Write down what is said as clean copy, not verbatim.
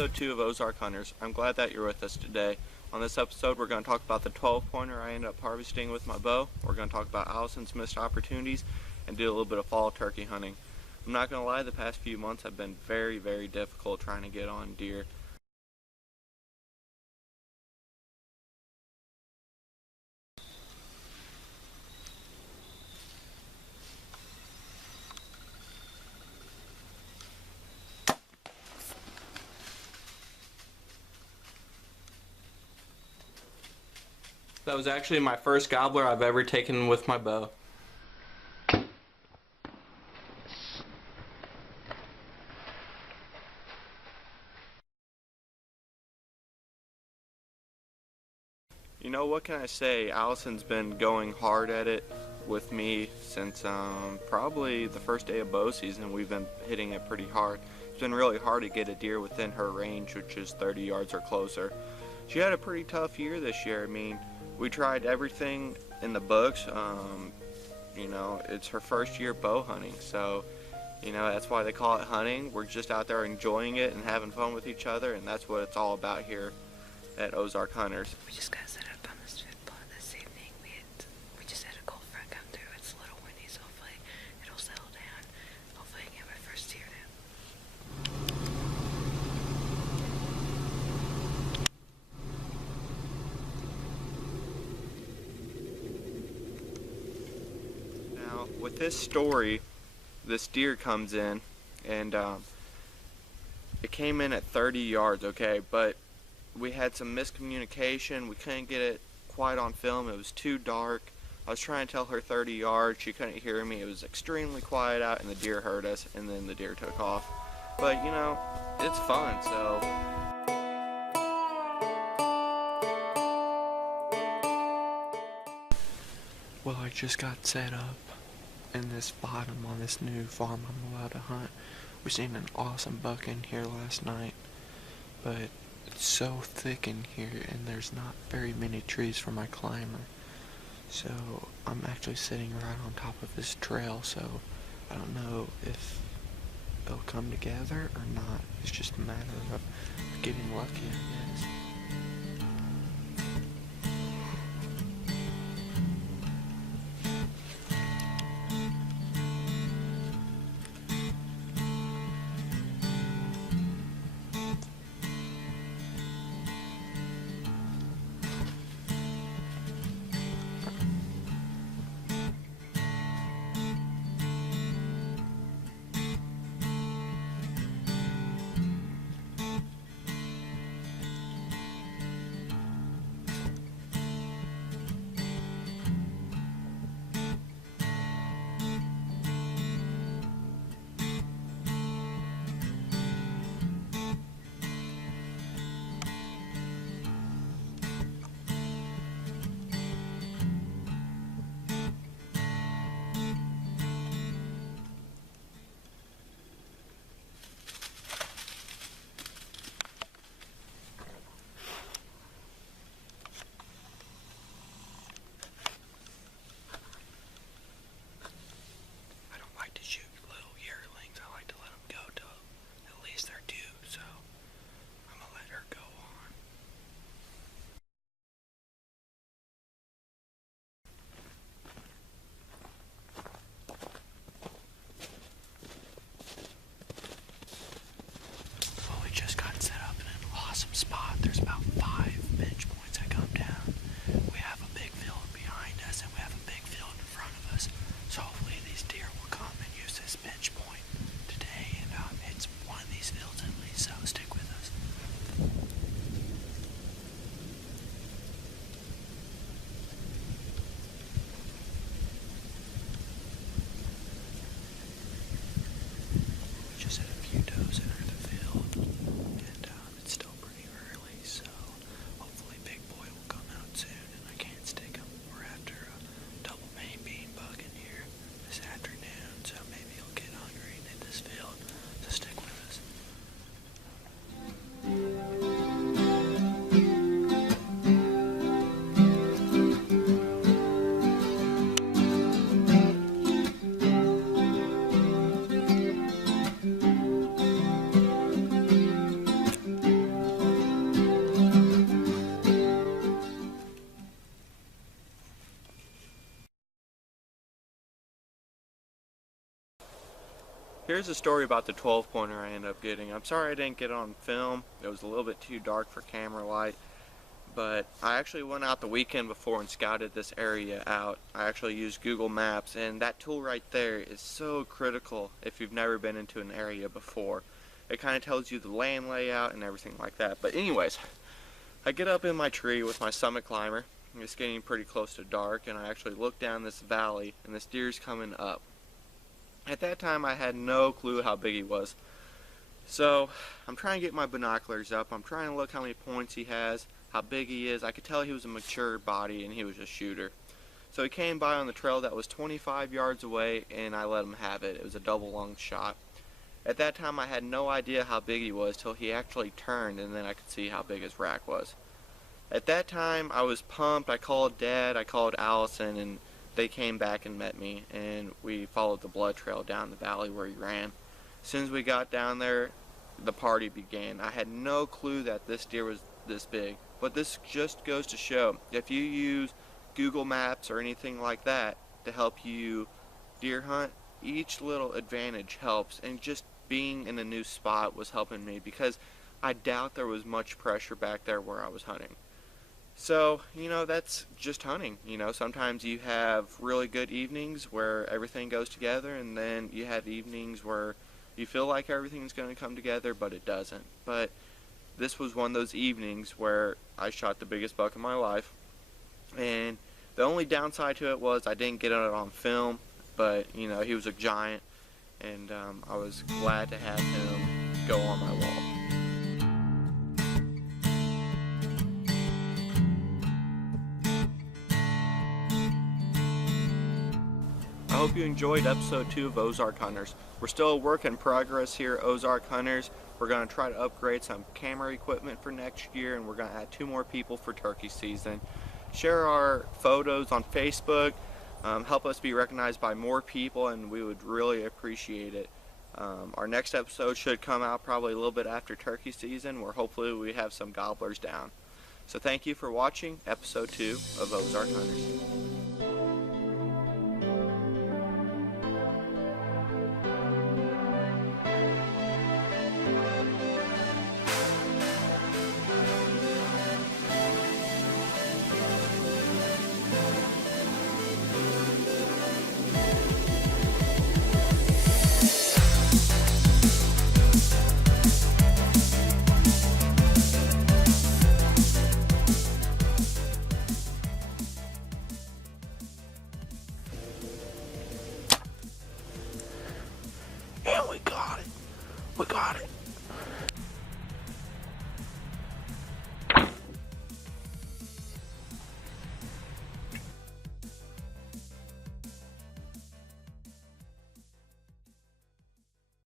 episode 2 of Ozark Hunters. I'm glad that you're with us today. On this episode, we're going to talk about the 12-pointer I ended up harvesting with my bow. We're going to talk about Allison's missed opportunities and do a little bit of fall turkey hunting. I'm not going to lie, the past few months have been very, very difficult trying to get on deer. That was actually my first gobbler I've ever taken with my bow. You know, what can I say? Allison's been going hard at it with me since probably the first day of bow season. We've been hitting it pretty hard. It's been really hard to get a deer within her range, which is 30 yards or closer. She had a pretty tough year this year. I mean, we tried everything in the books. You know, it's her first year bow hunting, so you know, that's why they call it hunting. We're just out there enjoying it and having fun with each other, and that's what it's all about here at Ozark Hunters. We just got set up on this food plot this evening. We just had a cold front come through. It's a little windy, so hopefully it'll settle down. Hopefully I can get my first deer now. Now, with this story, this deer comes in, and it came in at 30 yards, okay, but we had some miscommunication. We couldn't get it quite on film. It was too dark. I was trying to tell her 30 yards. She couldn't hear me. It was extremely quiet out, and the deer heard us, and then the deer took off. But, you know, it's fun, so... Well, I just got set up in this bottom on this new farm I'm allowed to hunt. We seen an awesome buck in here last night, but it's so thick in here and there's not very many trees for my climber. So I'm actually sitting right on top of this trail, so I don't know if they'll come together or not. It's just a matter of getting lucky, I guess. Here's a story about the 12 pointer I ended up getting. I'm sorry I didn't get it on film. It was a little bit too dark for camera light. But I actually went out the weekend before and scouted this area out. I actually used Google Maps, and that tool right there is so critical if you've never been into an area before. It kind of tells you the land layout and everything like that. But anyways, I get up in my tree with my summit climber. It's getting pretty close to dark, and I actually look down this valley, and this deer's coming up. At that time, I had no clue how big he was. So I'm trying to get my binoculars up. I'm trying to look how many points he has, how big he is. I could tell he was a mature body and he was a shooter. So he came by on the trail that was 25 yards away, and I let him have it. It was a double lung shot. At that time I had no idea how big he was till he actually turned, and then I could see how big his rack was. At that time I was pumped. I called Dad, I called Allison, and they came back and met me, and we followed the blood trail down the valley where he ran. As soon as we got down there, the party began. I had no clue that this deer was this big. But this just goes to show, if you use Google Maps or anything like that to help you deer hunt, each little advantage helps. And just being in a new spot was helping me, because I doubt there was much pressure back there where I was hunting. So, that's just hunting. Sometimes you have really good evenings where everything goes together, and then you have evenings where you feel like everything's going to come together, but it doesn't. But this was one of those evenings where I shot the biggest buck of my life, and the only downside to it was I didn't get it on film, but he was a giant, and I was glad to have him go on my wall. I hope you enjoyed episode 2 of Ozark Hunters. We're still a work in progress here at Ozark Hunters. We're going to try to upgrade some camera equipment for next year, and we're going to add 2 more people for turkey season. Share our photos on Facebook. Help us be recognized by more people, and we would really appreciate it. Our next episode should come out probably a little bit after turkey season, where hopefully we have some gobblers down. So thank you for watching episode 2 of Ozark Hunters.